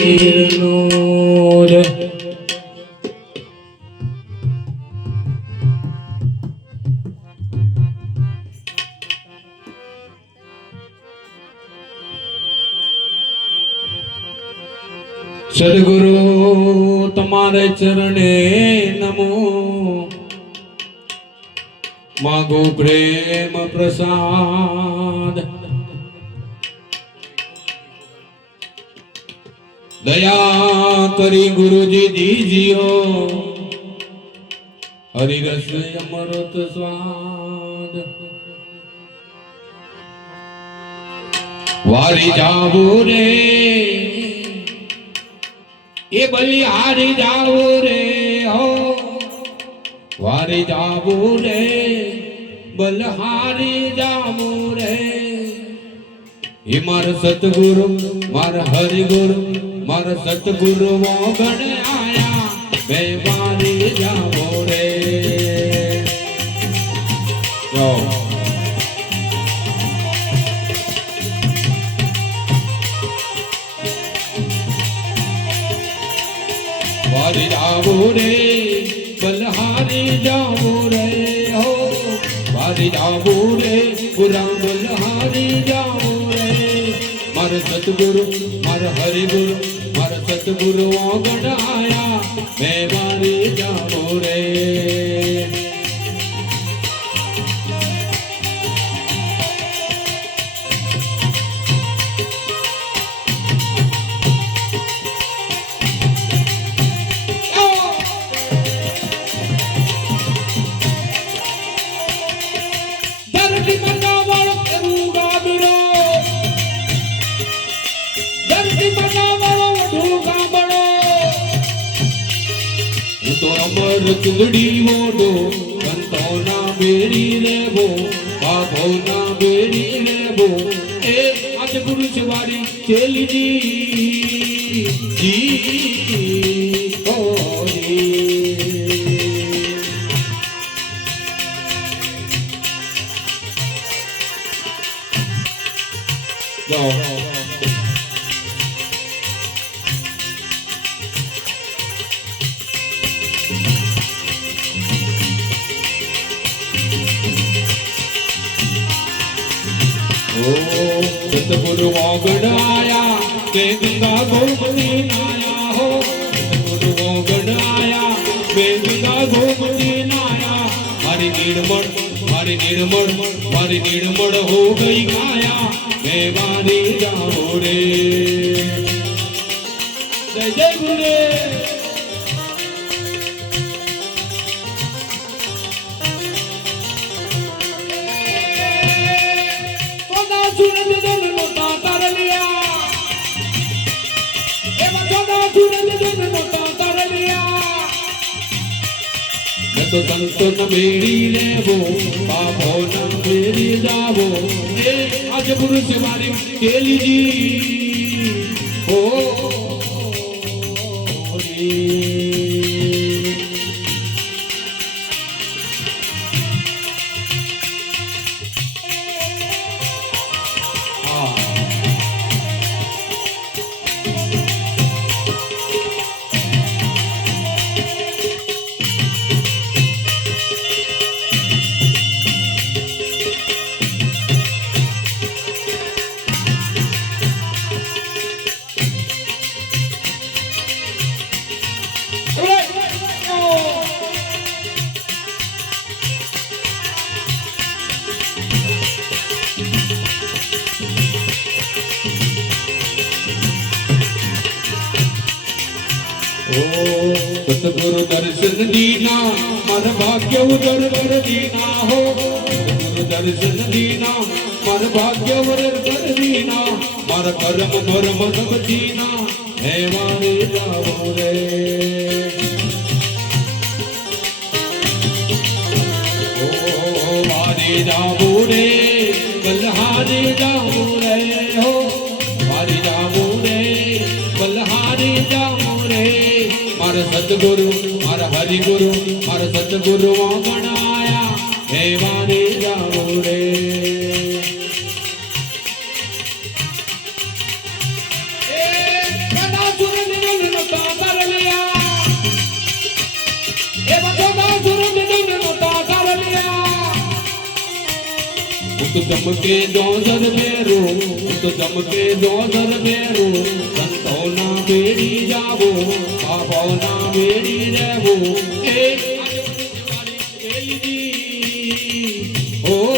नूर। सदगुरु तुम्हारे चरणे नमो। मागो प्रेम प्रसाद। દયા કરી ગુરુજી દીજીઓ. હરિરસ અમૃત સ્વાદ. વારી જાવું રે એ બલી હારી જાવું રે હો. વારી જાવું રે બલહારી જાવું રે એ મારા સતગુરુ, મારા હરિગુરુ મારા સતગુરુ મોગણ આયા બે મારી જાવો રે વારી જાવું રે, બલહારી જાવો રે, હો. મારી જાવો રે પુરા બલહારી જાવું મારા સતગુરુ મારા હરિગુરુ મારા સતગુરુ ઓગણ આયા. મેં મારી જાવું તો મોડો સંતોના બેરી લેવો બાભોના બેરી લેવો. એ આજ પુરુષ વાળી ચેલીજી જી. संत गुरु गढ़ाया बेबिंदा गोमती नाया हो। गुरु गढ़ाया बेबिंदा गोमती नाया। हरि निर्मल हरि निर्मल हरि निर्मल हो गई काया मैं बारी जाओ रे। जय जय गुरुदेव Thank. તો સંતો ન મેળી લેવો બાપો ન મેળી જાવો એ આજ પુરુષ મારી કેલીજી ઓ સતગુરુ દર્શન દીના, મારા ભાગ્ય ઉદર કર દીના હો. સતગુરુ દર્શન દીના, મારા ભાગ્ય ઉદર કર દીના, મારા કર્મ ભરમ સબ દીના. હે મારે જાવો રે. ઓ મારે જાવો રે. સદગુરુ મારા હરિગુરુ મારા સદગુરુ ગણાયા હેવાની જાવડે તો દમકે દોધર મેરો તો દમકે દોધર મેરો বেরিয়ে যাব ভাবনা বেরিয়ে যাব ও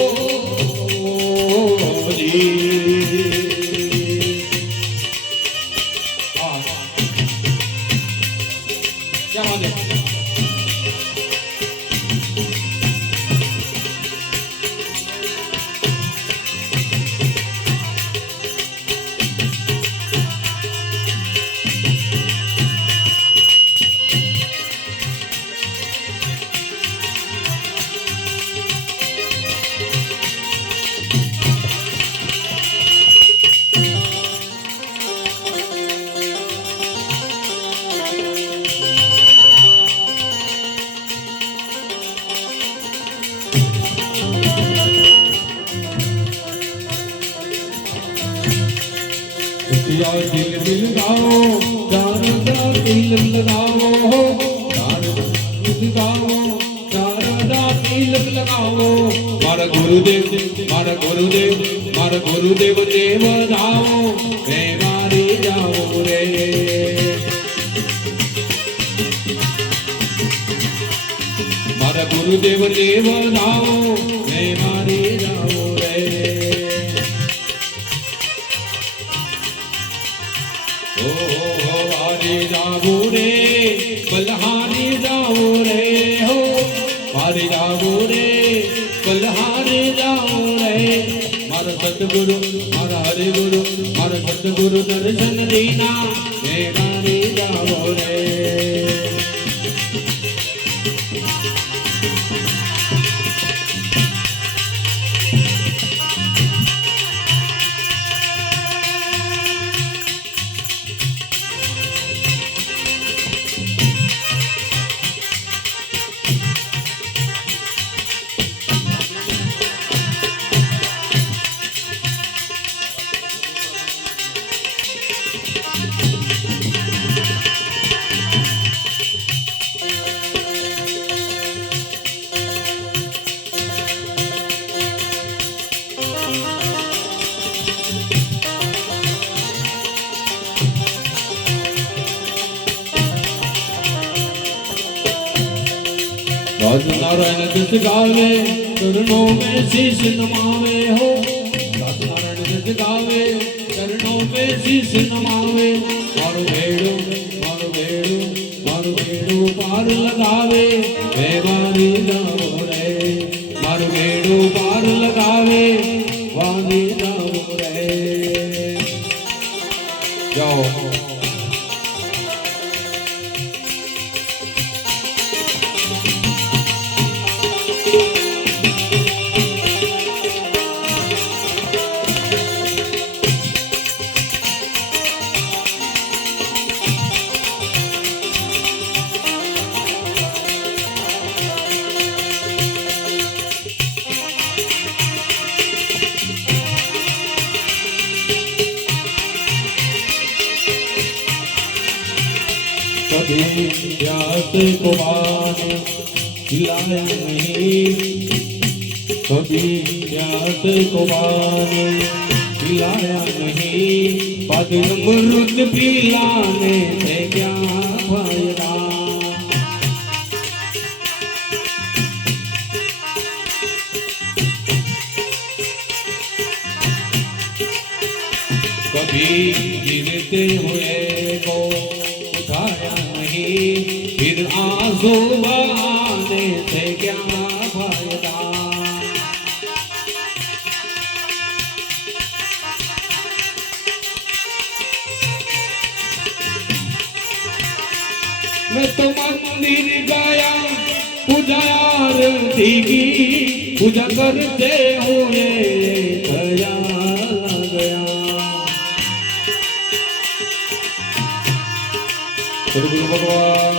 गुरुदेव मार गुरुदेव मार गुरुदेव देव जाओ मारी जाओ रे मार गुरुदेव देव जाओ मारी जाओ रे हो हो मारी जाओ रे बलहारी जाओ रे हो मारी जाओ હારે જાઉં રે મારો સદગુરુ મારા હરિગુરુ મારો સદગુરુ દર્શન દીના મેં હારે જાઉં રે राज नारायण जस गावे, चरणों में शीश नमावे हो। राज नारायण जस गावे, चरणों में शीश नमावे। मारो भेड़ो मारो भेड़ो मारो भेड़ो पार लगावे। मारी जाओ रे मारो भेड़ो पार लगावे। वारी कभी प्यास को पानी खिलाया नहीं। कभी प्यास को पानी खिलाया नहीं। पद अमृत पिलाने से क्या फ़ायदा? कभी गिरते हुए फिर आँसू बहाने से क्या फ़ायदा? मैं तो मंदिर गया, पूजा आरती की, पूजा करते हुए Guru